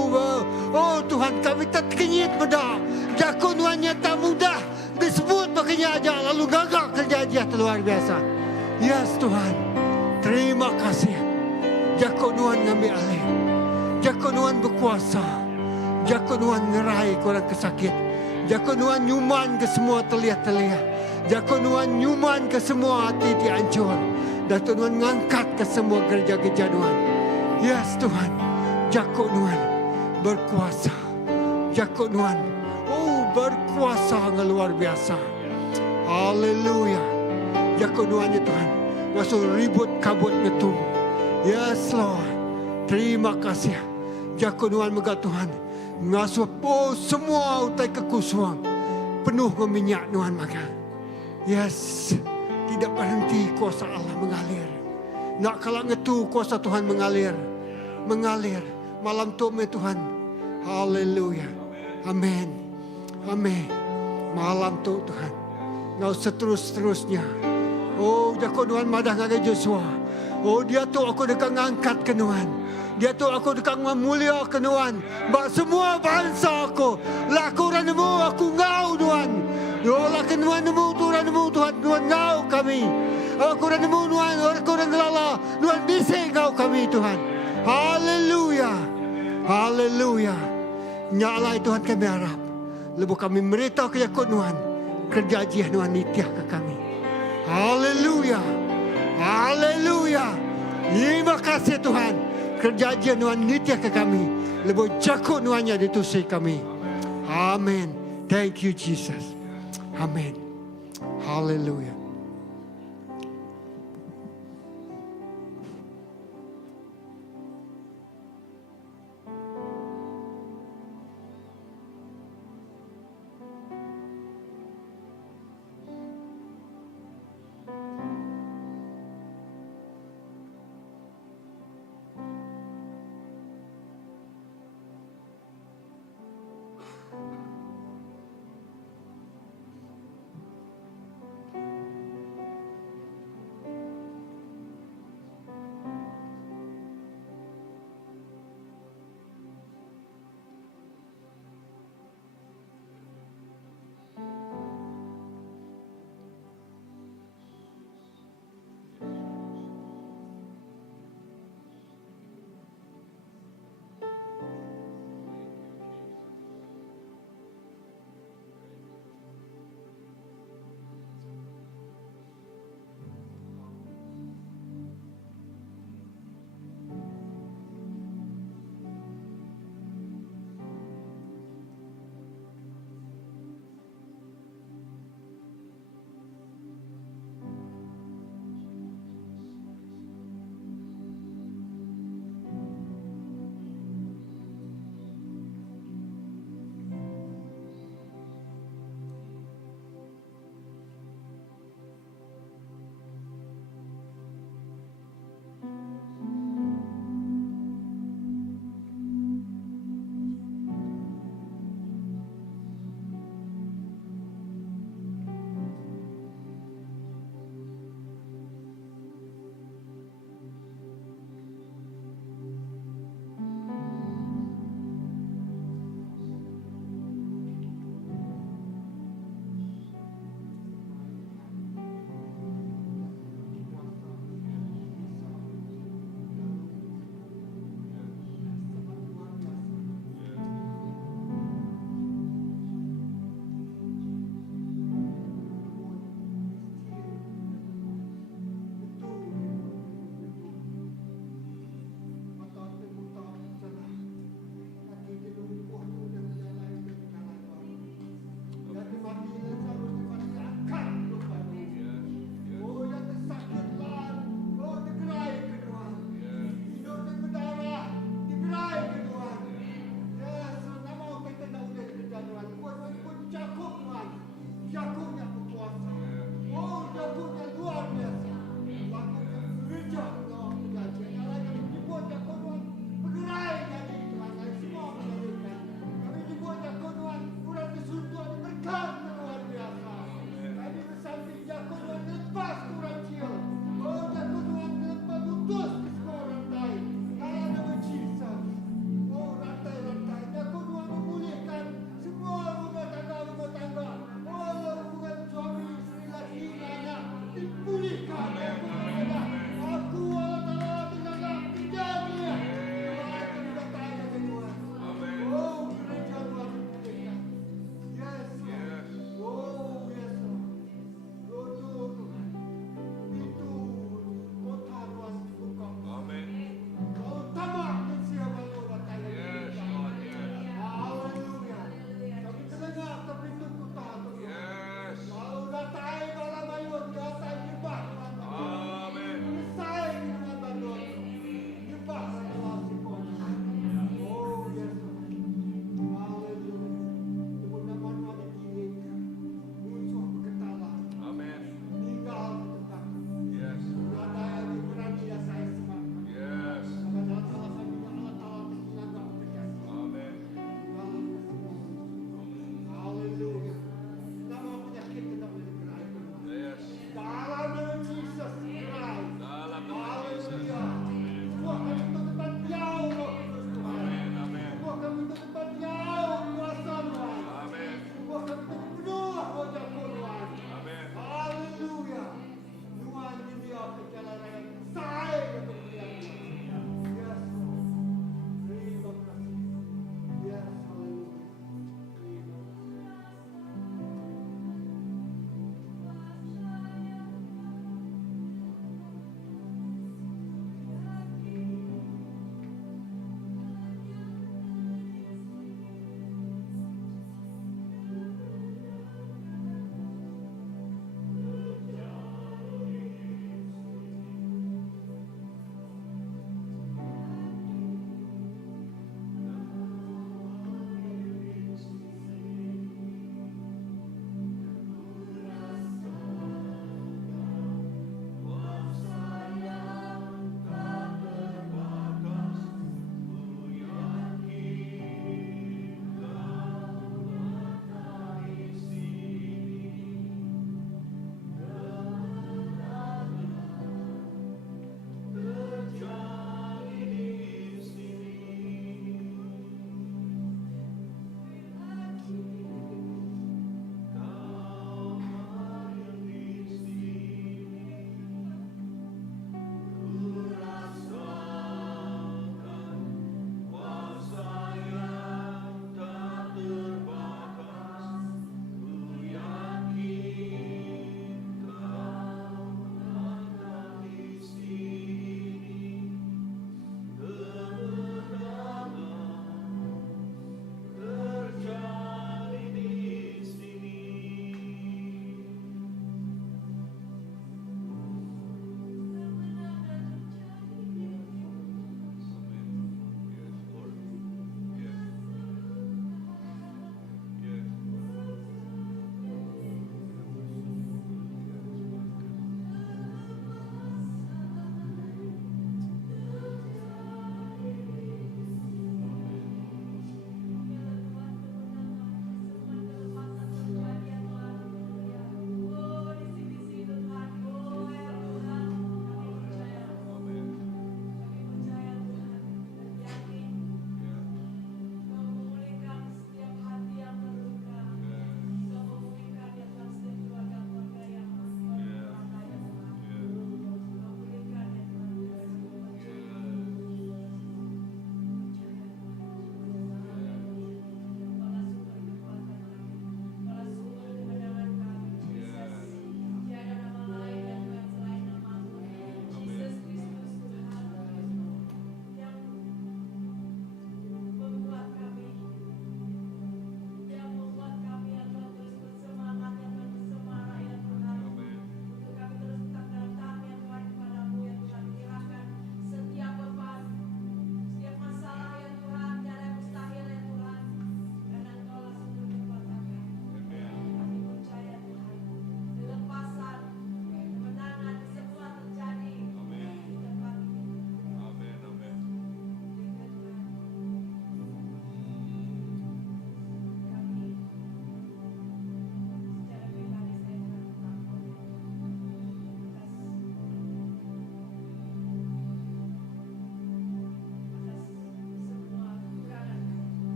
Oh Tuhan kami tak kenyit benda. Jakun Tuhannya tak mudah. Disebut makanya aja. Lalu gagal kerja dia luar biasa. Yes Tuhan. Terima kasih. Jakun Tuhan ngambil alih. Jakun Tuhan berkuasa. Jakun Tuhan ngerai korang kesakit. Jakun Tuhan nyuman ke semua telia-telia. Jakun Tuhan nyuman ke semua hati dihancur. Dan Tuhan mengangkat ke semua gereja-gereja Tuhan. Yes Tuhan. Jakun Tuhan berkuasa. Jakun Tuhan. Oh berkuasa yang luar biasa. Haleluya. Jakun Tuhan ya Tuhan. Masuk ribut kabut ngetung. Yes Lord. Terima kasih. Jakun Tuhan megah Tuhan. Ngasuh semua utai kekusuan. Penuh dengan minyak Tuhan megah. Yes. Tidak berhenti kuasa Allah mengalir. Nak kalah ngetu kuasa Tuhan mengalir. Mengalir. Malam tu Tuhan. Haleluya. Amin. Amin. Malam tu Tuhan. Ngau seterus-terusnya. Oh jakon Tuhan madah ngagai Joshua. Oh dia tu aku dekat ngangkat ke Tuhan. Dia tu aku dekat mulia ke Tuhan. Bak semua bangsa aku. Laku ranamu aku ngau Tuhan. Yolah kenuanmu Tuhan Tuhan ngau kami. Aku ranamu Tuhan. Aku ranalala. Tuhan bisik ngau kami Tuhan. Haleluya. Haleluya. Nyalai Tuhan kami harap. Lepas kami merita ke Yakut Tuhan. Kerja jiah Tuhan nitiah ke kami. Haleluya. Haleluya. Terima kasih Tuhan. Kerja jiah Tuhan nitiah ke kami. Lepas jakut Tuhannya ditusik kami. Amin. Thank you Jesus. Amin. Haleluya.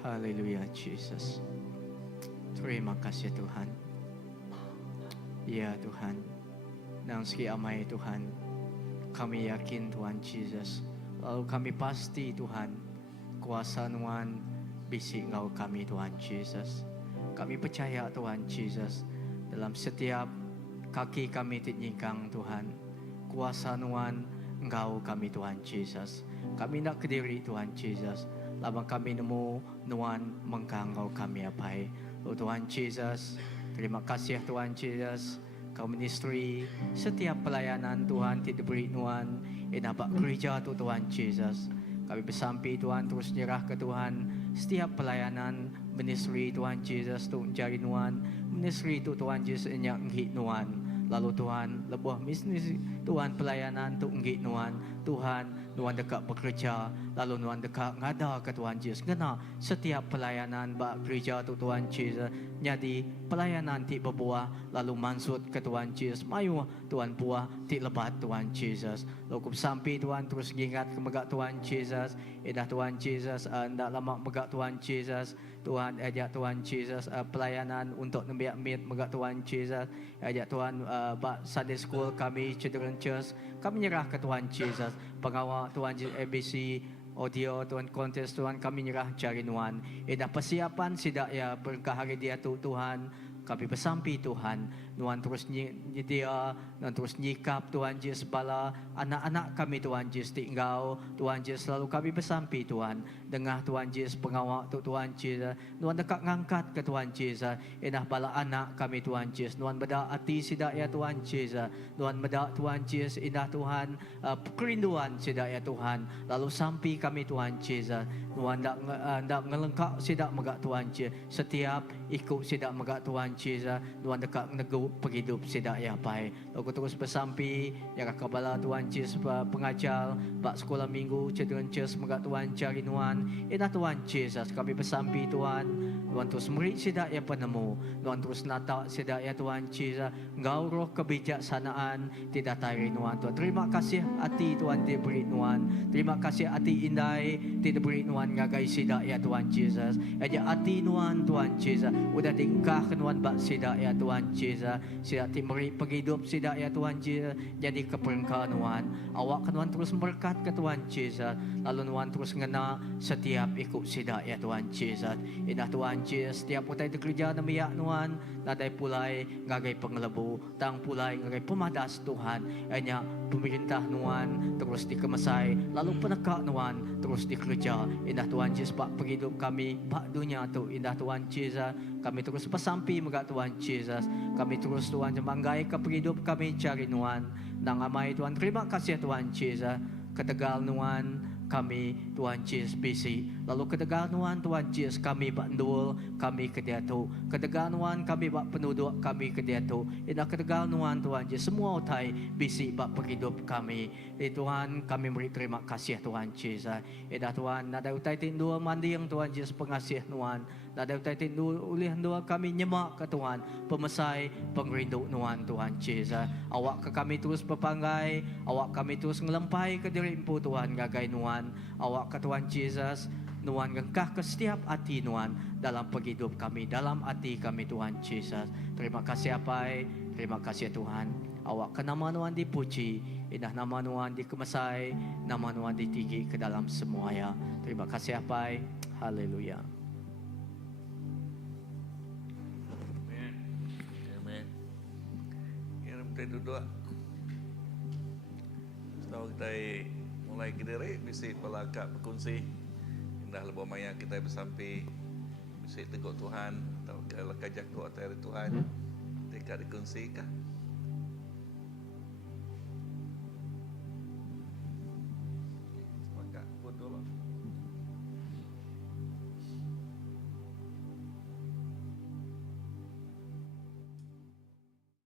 Haleluya Jesus. Terima kasih Tuhan. Ya Tuhan. Nang segi amai Tuhan. Kami yakin Tuhan Jesus. Lalu kami pasti Tuhan. Kuasa Tuhan bisi Engkau kami Tuhan Jesus. Kami percaya Tuhan Jesus. Dalam setiap kaki kami tinyingkang Tuhan. Kuasa Tuhan Engkau kami Tuhan Jesus. Kami nak kediri Tuhan Jesus. Labang kami nemu Tuhan mengkangau kami apai. Oh Tuhan Jesus, terima kasih Tuhan Jesus. Kau ministry setiap pelayanan Tuhan tidak beri Tuhan. Nampak gereja tu Tuhan Jesus. Kami bersampi Tuhan terus nyerah ke Tuhan. Setiap pelayanan ministry Tuhan Jesus tu mencari Tuhan. Ministry tu Tuhan Jesus enyak nghi Tuhan. Lalu Tuhan lebuh ministry Tuhan pelayanan tu nghi Tuhan. Tuhan dekat bekerja. Lalu Tuhan dekat ngada ke Tuhan Jesus. Kena setiap pelayanan bak gereja tu Tuhan Jesus. Jadi pelayanan ti berbuah. Lalu mansut ke Tuhan Jesus. Mayu Tuhan buah ti lebat Tuhan Jesus. Lalu sampai Tuhan terus ingat ke megak Tuhan Jesus. Edah Tuhan Jesus. Ndak lama megak Tuhan Jesus. Tuhan ajak Tuhan Jesus pelayanan untuk nembiak mit megak Tuhan Jesus. Ajak Tuhan bak Sunday School kami Children Church. Kami nyerah ke Tuhan Jesus. Pengawal Tuhan Jesus ABC audio Tuhan kontes Tuhan kami nyerah cari Tuhan. Edah persiapan sidak ya berkah hari dia tu Tuhan. Kami bersampi Tuhan. Tuhan terus nyedia, Tuhan terus nyikap Tuhan Jesus bala anak-anak kami Tuhan Jesus tinggal. Tuhan Jesus selalu kami bersampi Tuhan. Dengar Tuhan Jesus pengawal tu Tuhan Jesus. Tuhan dekat ngangkat ke Tuhan Jesus. Edah bala anak kami Tuhan Jesus. Tuhan bedak hati sidak ya Tuhan Jesus. Tuhan bedak Tuhan Jesus. Indah Tuhan kerinduan sidak ya Tuhan. Lalu sampai kami Tuhan Jesus. Tuhan dak ngelengkap sidak megak Tuhan Jesus. Setiap ikut sidak megak Tuhan Jesus. Tuhan dekat negu penghidup sidak ya pai. Lalu terus bersampi ya kabala Tuhan Jesus pengajar bak sekolah minggu Children Church megak Tuhan cari Tuhan. Indah Tuhan Jesus kami bersampi Tuhan. Tuhan terus murid sidak ya penemu. Tuhan terus natak sidak ya Tuhan Jesus. Engkau roh kebijaksanaan tidak tarik Tuhan. Tuhan terima kasih hati Tuhan diberi Tuhan. Terima kasih hati indai tidak beri Tuhan ngagai sidak ya Tuhan Jesus. Aja hati Tuhan Tuhan Jesus. Udah tingkah ke Tuhan bak sidak ya Tuhan Jesus. Sidak timeri penghidup sidak ya Tuhan Jesus. Jadi keperengkah Tuhan. Awak ke Tuhan terus berkat ke Tuhan Jesus. Lalu Tuhan terus ngena setiap ikut sidak ya Tuhan Jesus. Indah Tuhan Jesus. Setiap utai kerja namiak Tuhan. Nadai pulai ngagai pengelebu. Tang pulai ngagai pemadas Tuhan. Hanya pemerintah Tuhan terus dikemesai. Lalu penekak Tuhan terus dikerja. Indah Tuhan Jesus bak penghidup kami. Bak dunia tu indah Tuhan Jesus. Kami terus pesampi megak Tuhan Jesus. Kami terus Tuhan jemanggai ke penghidup kami cari Tuhan. Nang amai Tuhan terima kasih Tuhan Jesus. Ketegal Tuhan kami Tuhan Jesus bisi. Lalu ketegal Tuhan Jesus kami bak ndul kami ke dia tu. Ketegal kami bak penduduk kami ke dia tu. Indah ketegal Tuhan Jesus semua utai bisi bak penghidup kami. Tuhan kami beri terima kasih Tuhan Jesus. Indah Tuhan nada utai tindu mandi yang Tuhan Jesus pengasih Tuhan. Nada utai tindu ulih dua kami nyemak ke Tuhan. Pemesai pengrindu Tuhan Jesus. Awak ke kami terus berpanggai. Awak kami terus ngelempai ke diri empu Tuhan gagai Tuhan. Awak ke Tuhan Jesus. Tuhan ngengkah ke setiap hati Tuhan dalam penghidup kami, dalam hati kami Tuhan Jesus. Terima kasih apai, terima kasih Tuhan. Awak ke nama Tuhan dipuji, indah nama Tuhan dikemesai, nama Tuhan ditinggi ke dalam semuanya. Terima kasih apai, haleluya. Amen. Amen. Kita mulai duduk. Setelah kita mulai kediri, bisi pelagak berkongsi. Indah lebih maya kita bersampi. Bisi teguk Tuhan. Atau kalau kajak doa dari Tuhan. Dekat dikongsi kah?